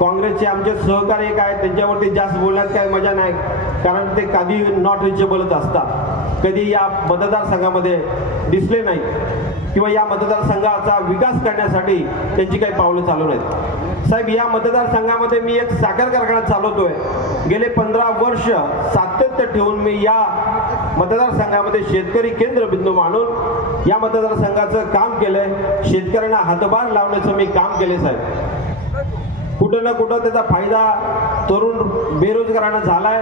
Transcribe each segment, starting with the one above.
काँग्रेसचे आमचे सहकारी काय त्यांच्यावरती जास्त बोलण्यात काय मजा नाही कारण ते कधी नॉट रिचेबलच असतात. कधी या मतदारसंघामध्ये दिसले नाही किंवा या मतदारसंघाचा विकास करण्यासाठी त्यांची काही पावलं चालू नाहीत. साहेब या मतदारसंघामध्ये मी एक साखर कारखाना चालवतोय. गेले पंधरा वर्ष सातत्य ठेवून मी या मतदारसंघामध्ये शेतकरी केंद्रबिंदू मानून या मतदारसंघाचं काम केलंय. शेतकऱ्यांना हातभार लावण्याचं मी काम केले साहेब. कुठं ना कुठं त्याचा फायदा तरुण बेरोजगारांना झालाय.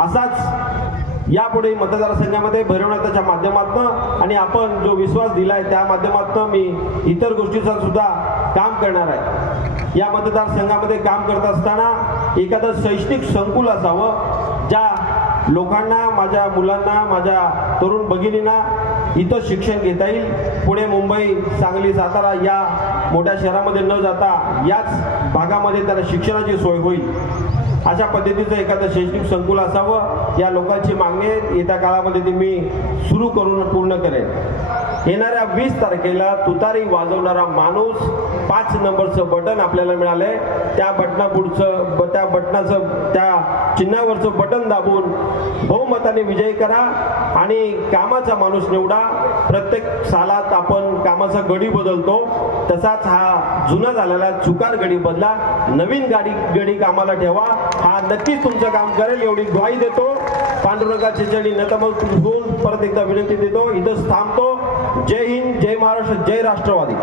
असाच यापुढे मतदारसंघामध्ये भरवण्याच्या माध्यमातून आणि आपण जो विश्वास दिलाय त्या माध्यमातून मी इतर गोष्टीचा सुद्धा काम करणार आहे. या मतदारसंघामध्ये काम करत असताना एखादं शैक्षणिक संकुल असावं ज्या लोकांना माझ्या मुलांना माझ्या तरुण भगिनींना इथं शिक्षण घेता येईल. पुणे मुंबई सांगली सातारा या मोठ्या शहरामध्ये न जाता याच भागामध्ये त्याला शिक्षणाची सोय होईल. अशा पद्धतीचं एखादं शैक्षणिक संकुल असावं. या लोकांची मागणी आहे. येत्या काळामध्ये ती मी सुरू करून पूर्ण करेन. येणाऱ्या वीस तारखेला तुतारी वाजवणारा माणूस पाच नंबरचं बटन आपल्याला मिळालंय. त्या बटनापुढचं ब- त्या बटनाचं त्या चिन्हावरचं बटन दाबून बहुमताने विजय करा आणि कामाचा माणूस निवडा. प्रत्येक सालात आपण कामाचा गडी बदलतो. तसाच हा जुना झालेला चुकार गडी बदला. नवीन गाडी गडी कामाला ठेवा. हा नक्कीच तुमचं काम करेल एवढी ग्वाही देतो. पांडुरंगाची चरणी नतमस्तक होऊन परत एकदा विनंती देतो. इथंच थांबतो. जय हिंद जय महाराष्ट्र जय राष्ट्रवादी.